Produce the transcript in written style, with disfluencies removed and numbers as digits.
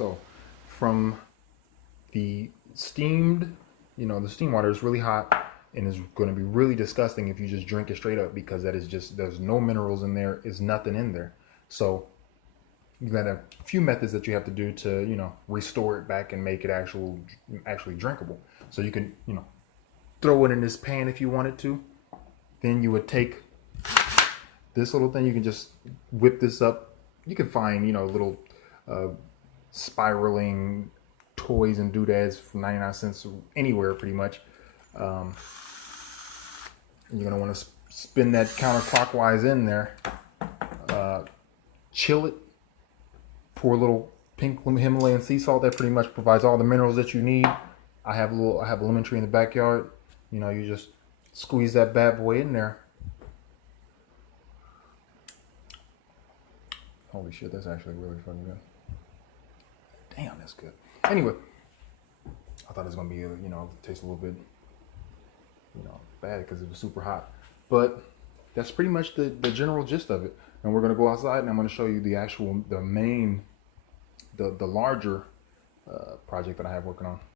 So from the steamed, the steam water is really hot and is going to be really disgusting if you just drink it straight up, because that is just, there's no minerals in there, is nothing in there. So you got a few methods that you have to do to, restore it back and make it actually drinkable. So you can, throw it in this pan if you wanted to. Then you would take this little thing, you can just whip this up. You can find, little spiraling toys and doodads for 99 cents anywhere pretty much. You're going to want to spin that counterclockwise in there. Chill it. Pour a little pink Himalayan sea salt that pretty much provides all the minerals that you need. I have a lemon tree in the backyard. You just squeeze that bad boy in there. Holy shit, that's actually really fucking good. Damn, that's good. Anyway, I thought it was gonna be, taste a little bit, bad because it was super hot. But that's pretty much the general gist of it. And we're gonna go outside and I'm gonna show you the main, the larger project that I have working on.